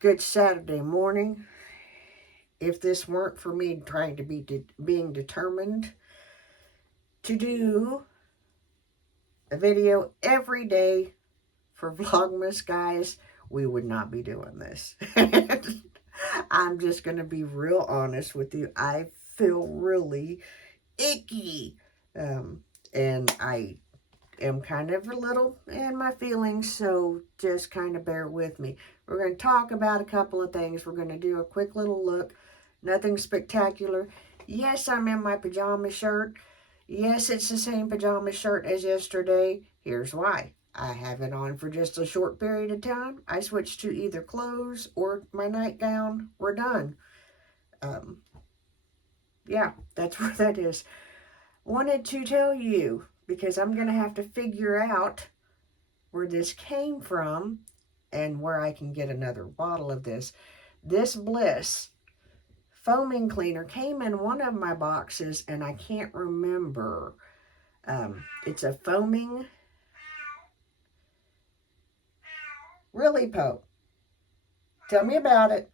Good Saturday morning. If this weren't for me trying to being determined to do a video every day for Vlogmas, guys, we would not be doing this. I'm just going to be real honest with you. I feel really icky. And I am kind of a little in my feelings, so just kind of bear with me. We're going to talk about a couple of things. We're going to do a quick little look. Nothing spectacular. Yes, I'm in my pajama shirt. Yes, it's the same pajama shirt as yesterday. Here's why. I have it on for just a short period of time. I switch to either clothes or my nightgown. We're done. Um, yeah, that's where that is. Wanted to tell you, because I'm going to have to figure out where this came from and where I can get another bottle of this. This Bliss foaming cleaner came in one of my boxes and I can't remember. It's a foaming really, Poe. Tell me about it.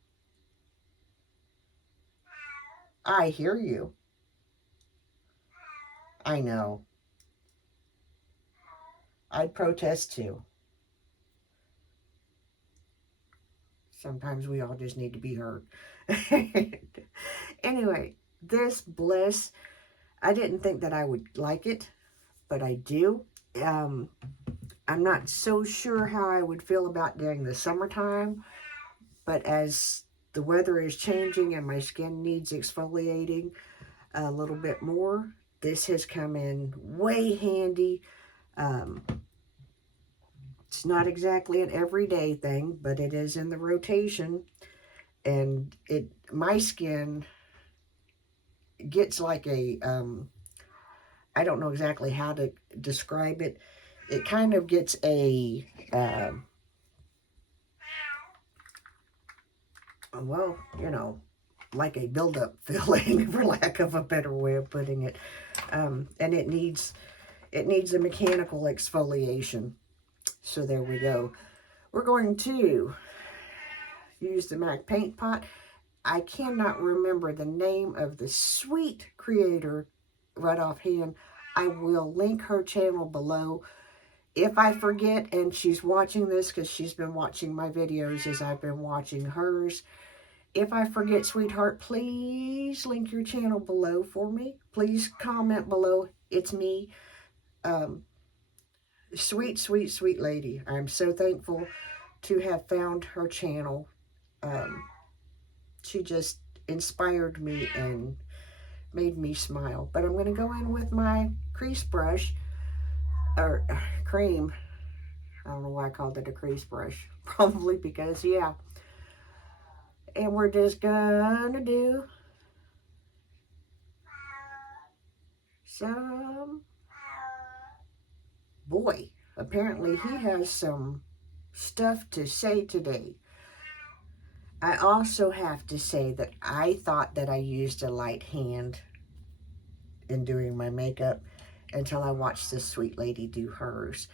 I hear you. I know. I'd protest too. Sometimes we all just need to be heard. Anyway, this Bliss, I didn't think that I would like it, but I do. I'm not so sure how I would feel about during the summertime, but as the weather is changing and my skin needs exfoliating a little bit more, this has come in way handy. It's not exactly an everyday thing, but it is in the rotation, and my skin gets like a I don't know exactly how to describe it. It kind of gets a well, like a buildup feeling, for lack of a better way of putting it. And it needs a mechanical exfoliation. So there we go. We're going to use the MAC paint pot. I cannot remember the name of the sweet creator right offhand. I will link her channel below. If I forget and she's watching this, because she's been watching my videos as I've been watching hers, if I forget, sweetheart, please link your channel below for me. Please comment below. It's me. Sweet, sweet, sweet lady. I'm so thankful to have found her channel. She just inspired me and made me smile. But I'm going to go in with my crease brush, or cream. I don't know why I called it a crease brush. Probably because, yeah. And we're just going to do some... Boy, apparently he has some stuff to say today. I also have to say that I thought that I used a light hand in doing my makeup until I watched this sweet lady do hers.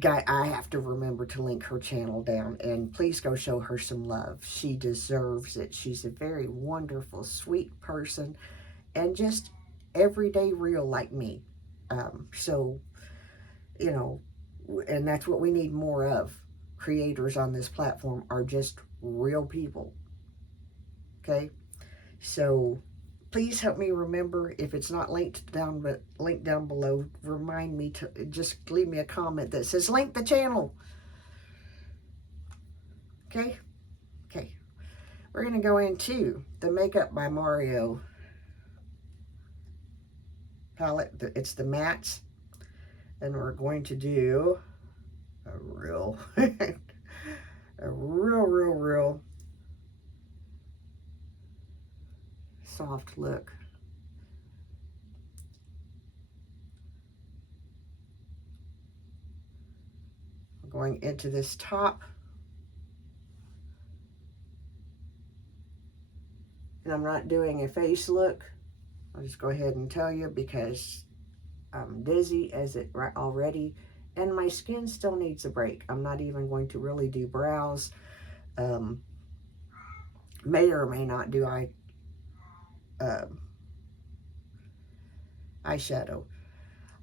Guy, I have to remember to link her channel down, and please go show her some love. She deserves it. She's a very wonderful, sweet person, and just everyday real like me. So, and that's what we need more of. Creators on this platform are just real people. Okay? So please help me remember, if it's not linked down below, remind me to just leave me a comment that says link the channel. Okay? Okay. We're going to go into the Makeup by Mario palette. It's the mattes. And we're going to do a real real soft look. Going into this top, and I'm not doing a face look. I'll just go ahead and tell you, because I'm dizzy as it already, and my skin still needs a break. I'm not even going to really do brows. may or may not do eyeshadow.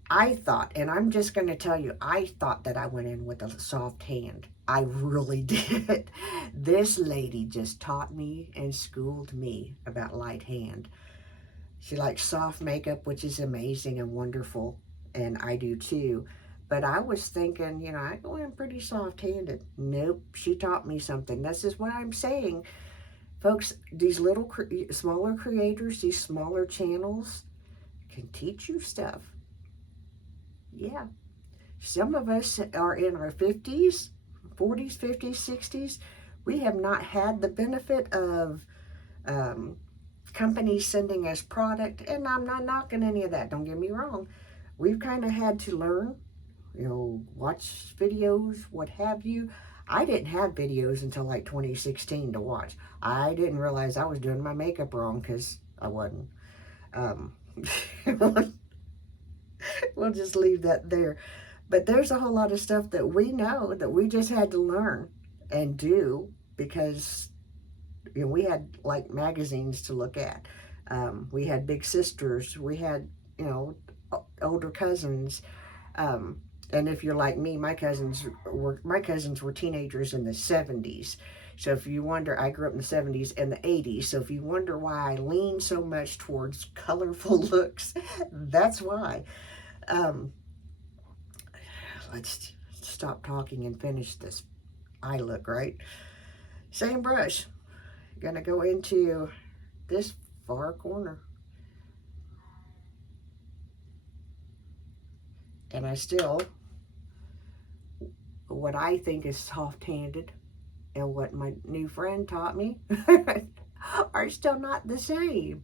I thought, and I'm just going to tell you, I thought that I went in with a soft hand. I really did. This lady just taught me and schooled me about light hand. She likes soft makeup, which is amazing and wonderful, and I do too. But I was thinking, you know, I go in pretty soft-handed. Nope, she taught me something. This is what I'm saying. Folks, these little, smaller creators, these smaller channels can teach you stuff. Yeah. Some of us are in our 50s, 40s, 50s, 60s. We have not had the benefit of companies sending us product, and I'm not knocking any of that, don't get me wrong. We've kind of had to learn, you know, watch videos, what have you. I didn't have videos until like 2016 to watch. I didn't realize I was doing my makeup wrong because I wasn't. We'll just leave that there. But there's a whole lot of stuff that we know that we just had to learn and do because, you know, we had like magazines to look at. We had big sisters. We had, you know, older cousins. And if you're like me, my cousins were teenagers in the 70s. So if you wonder, I grew up in the 70s and the 80s. So if you wonder why I lean so much towards colorful looks, that's why. Let's stop talking and finish this eye look, right? Same brush. Gonna go into this far corner. And I still, what I think is soft-handed and what my new friend taught me are still not the same.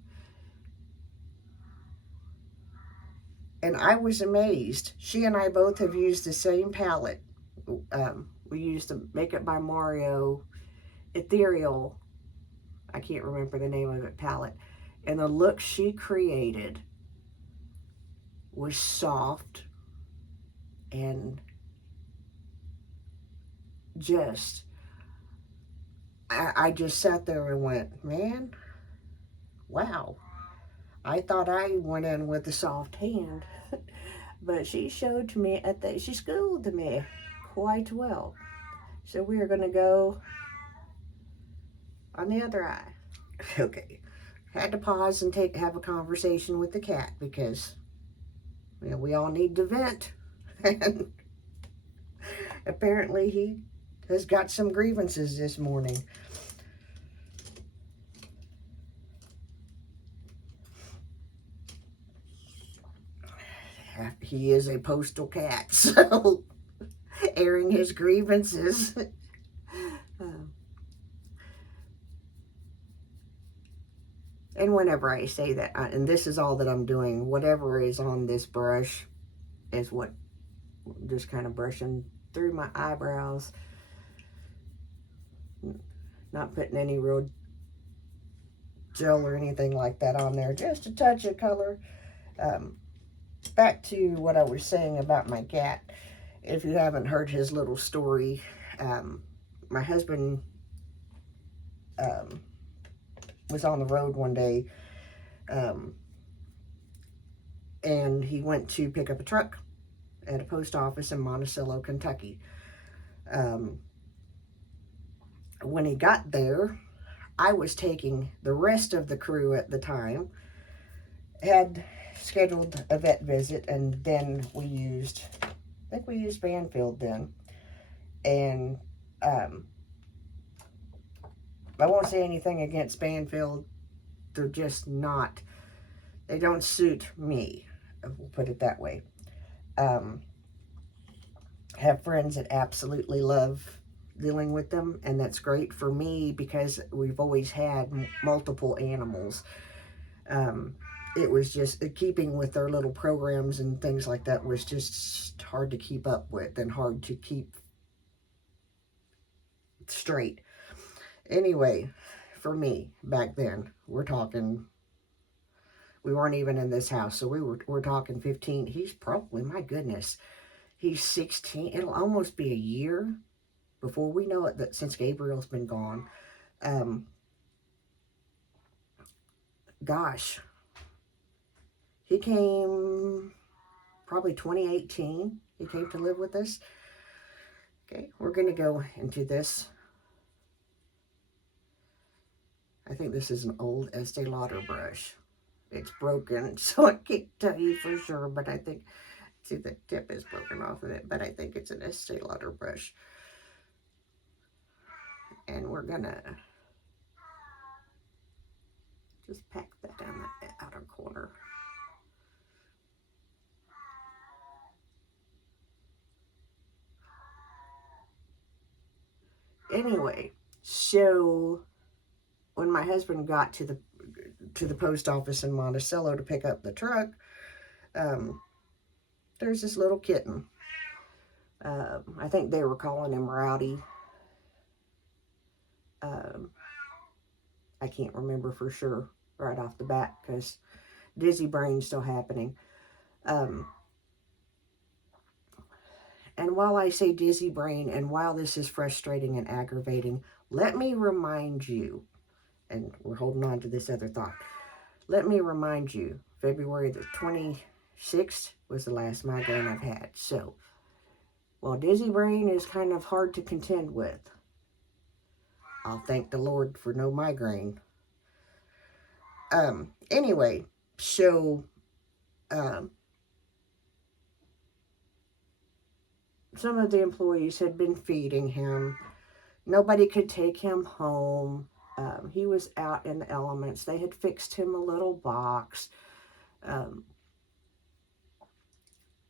And I was amazed. She and I both have used the same palette. We used the Makeup by Mario Ethereal, I can't remember the name of it, palette. And the look she created was soft and just, I just sat there and went, man, wow. I thought I went in with a soft hand, but she showed to me, she schooled me quite well. So we are going to go on the other eye. Okay. Had to pause and have a conversation with the cat because, you know, we all need to vent. And apparently he has got some grievances this morning. He is a postal cat, so airing his grievances. And whenever I say that, and this is all that I'm doing, whatever is on this brush is what, just kind of brushing through my eyebrows. Not putting any real gel or anything like that on there, just a touch of color. Back to what I was saying about my cat. If you haven't heard his little story, my husband was on the road one day, and he went to pick up a truck at a post office in Monticello, Kentucky. When he got there, I was taking the rest of the crew at the time, had scheduled a vet visit, and then we used, I think we used Banfield then. And I won't say anything against Banfield. They're just not, they don't suit me, we'll put it that way. Have friends that absolutely love dealing with them, and that's great for me because we've always had multiple animals. It was just keeping with their little programs and things like that was just hard to keep up with and hard to keep straight. Anyway, for me back then, we're talking, we weren't even in this house, so we're talking 15. He's probably, my goodness, he's 16. It'll almost be a year before we know it, that since Gabriel's been gone. gosh, he came probably 2018. He came to live with us. Okay, we're going to go into this. I think this is an old Estee Lauder brush. It's broken, so I can't tell you for sure, but I think, see, the tip is broken off of it, but I think it's an Estee Lauder brush. And we're going to just pack that down the outer corner. Anyway, so when my husband got to the post office in Monticello to pick up the truck, there's this little kitten. I think they were calling him Rowdy. I can't remember for sure right off the bat because dizzy brain's still happening. And while I say dizzy brain, and while this is frustrating and aggravating, let me remind you, and we're holding on to this other thought, let me remind you, February the 26th was the last migraine I've had. So, while dizzy brain is kind of hard to contend with, I'll thank the Lord for no migraine. Anyway, so, some of the employees had been feeding him. Nobody could take him home. He was out in the elements. They had fixed him a little box.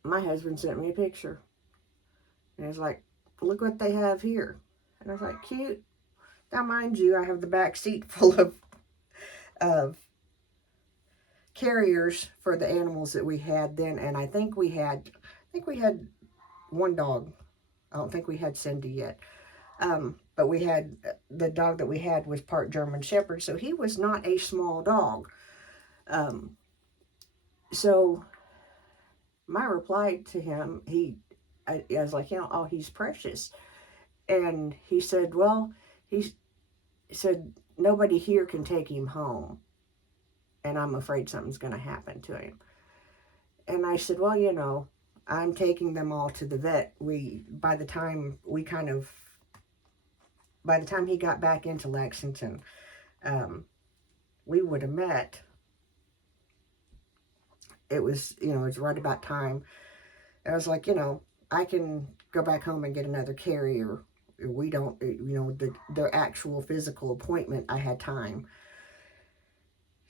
My husband sent me a picture. And he was like, look what they have here. And I was like, cute. Now, mind you, I have the back seat full of carriers for the animals that we had then. And I think we had one dog. I don't think we had Cindy yet. But we had, the dog that we had was part German Shepherd. So he was not a small dog. So my reply to him, I was like, oh, he's precious. And he said, well, he said, nobody here can take him home. And I'm afraid something's going to happen to him. And I said, well, I'm taking them all to the vet. By the time he got back into Lexington, we would have met. It was, it's right about time. I was like, I can go back home and get another carrier. We don't, the actual physical appointment, I had time.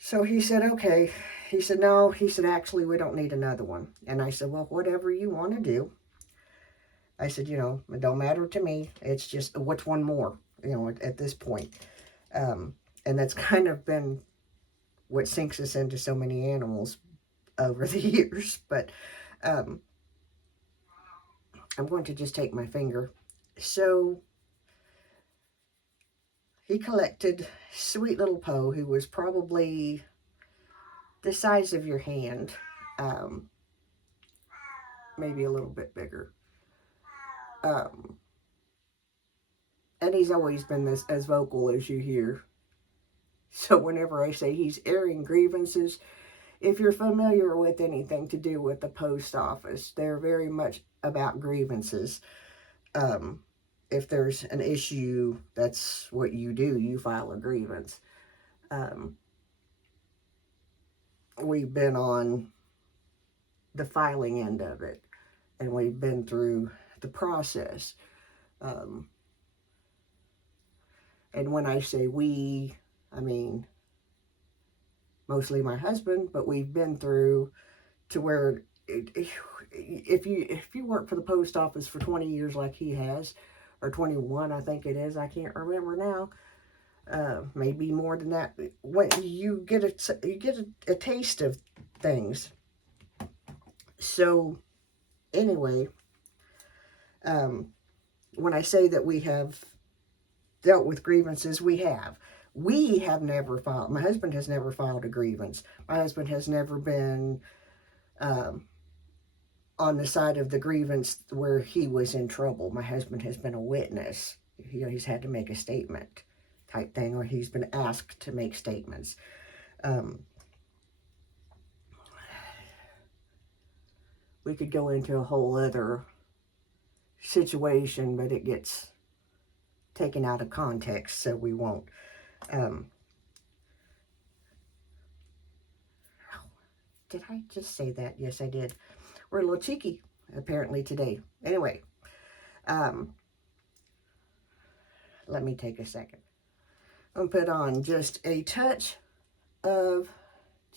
So he said, okay. He said, no. He said, actually, we don't need another one. And I said, well, whatever you want to do. I said, it don't matter to me. It's just, what's one more, at this point. And that's kind of been what sinks us into so many animals over the years. But I'm going to just take my finger. So he collected sweet little Poe, who was probably the size of your hand, maybe a little bit bigger. And he's always been as vocal as you hear. So whenever I say he's airing grievances, if you're familiar with anything to do with the post office, they're very much about grievances. If there's an issue, that's what you do. You file a grievance. We've been on the filing end of it, and we've been through the process. And when I say we, I mean mostly my husband, but we've been through to where if you work for the post office for 20 years like he has, or 21, I think it is, I can't remember now, maybe more than that, when you get a taste of things. So anyway, when I say that we have dealt with grievances, we have never filed, my husband has never filed a grievance. My husband has never been on the side of the grievance where he was in trouble. My husband has been a witness. He's had to make a statement type thing, or he's been asked to make statements. We could go into a whole other situation, but it gets taken out of context, so we won't. Did I just say that? Yes, I did. We're a little cheeky, apparently, today. Anyway, let me take a second. I'm going to put on just a touch of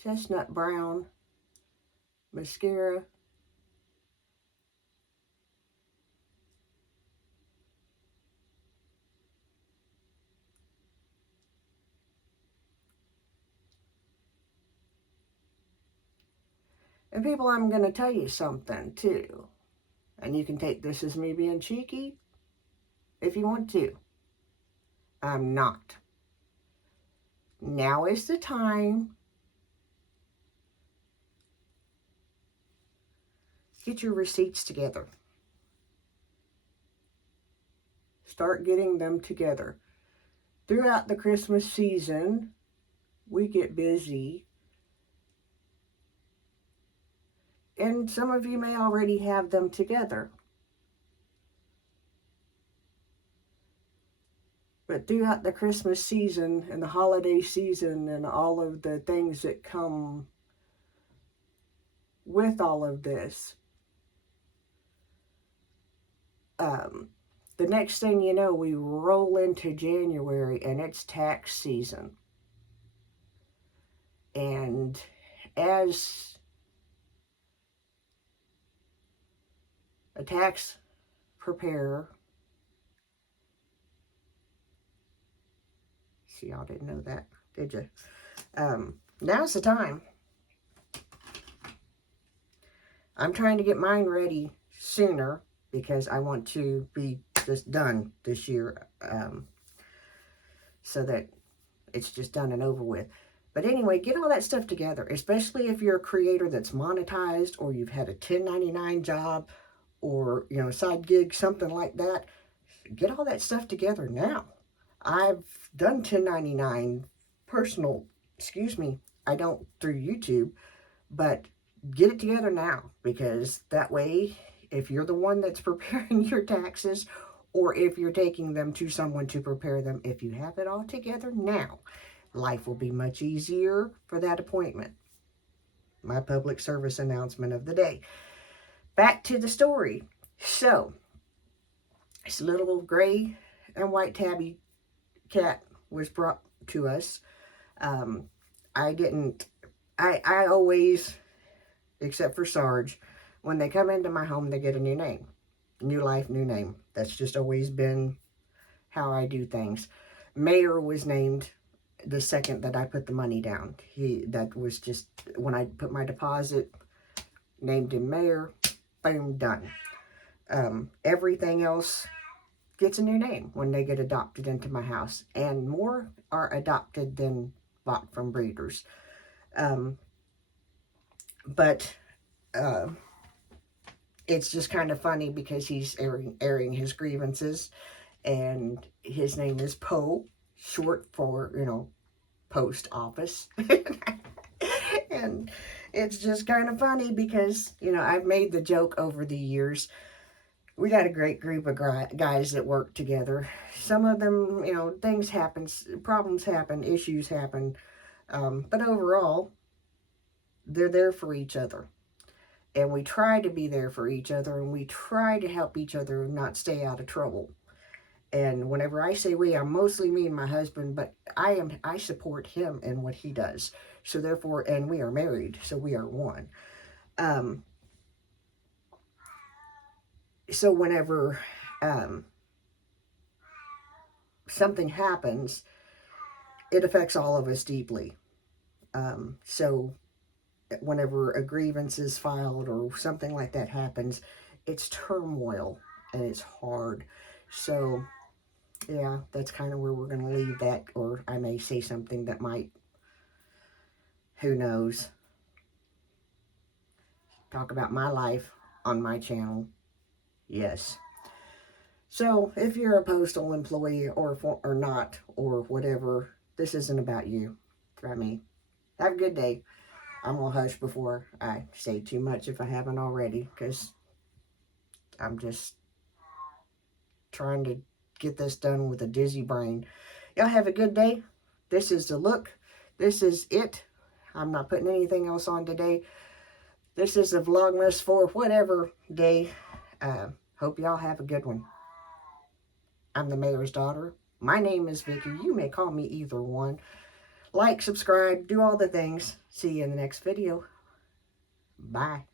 chestnut brown mascara. And people, I'm going to tell you something, too. And you can take this as me being cheeky if you want to. I'm not. Now is the time. Get your receipts together. Start getting them together. Throughout the Christmas season, we get busy. And some of you may already have them together. But throughout the Christmas season and the holiday season and all of the things that come with all of this, the next thing you know, we roll into January and it's tax season. And as a tax preparer, see, y'all didn't know that, did you? Now's the time. I'm trying to get mine ready sooner because I want to be just done this year, so that it's just done and over with. But anyway, get all that stuff together, especially if you're a creator that's monetized or you've had a 1099 job or, you know, side gig, something like that. Get all that stuff together now. I've done 1099 personal, I don't through YouTube, but get it together now, because that way, if you're the one that's preparing your taxes or if you're taking them to someone to prepare them, if you have it all together now, life will be much easier for that appointment. My public service announcement of the day. Back to the story. So, this little gray and white tabby cat was brought to us. I always, except for Sarge, when they come into my home, they get a new name. New life, new name. That's just always been how I do things. Mayor was named the second that I put the money down. That was just, when I put my deposit, named him Mayor, boom, done. Everything else gets a new name when they get adopted into my house. And more are adopted than bought from breeders. But it's just kind of funny because he's airing his grievances, and his name is Poe, short for, you know, post office. And it's just kind of funny because, you know, I've made the joke over the years. We got a great group of guys that work together. Some of them, you know, things happen, problems happen, issues happen. But overall, they're there for each other. And we try to be there for each other, and we try to help each other not stay out of trouble. And whenever I say we, I'm mostly me and my husband, but I support him in what he does. So therefore, and we are married, so we are one. So whenever something happens, it affects all of us deeply. So whenever a grievance is filed or something like that happens, it's turmoil and it's hard. So yeah, that's kind of where we're going to leave that, or I may say something that might, who knows, talk about my life on my channel. Yes. So if you're a postal employee or not, or whatever, this isn't about you. I mean, Have a good day. I'm going to hush before I say too much if I haven't already, because I'm just trying to get this done with a dizzy brain. Y'all have a good day. This is the look. This is it. I'm not putting anything else on today. This is the Vlogmas for whatever day. Hope y'all have a good one. I'm the mayor's daughter. My name is Vicky. You may call me either one. Like, subscribe, do all the things. See you in the next video. Bye.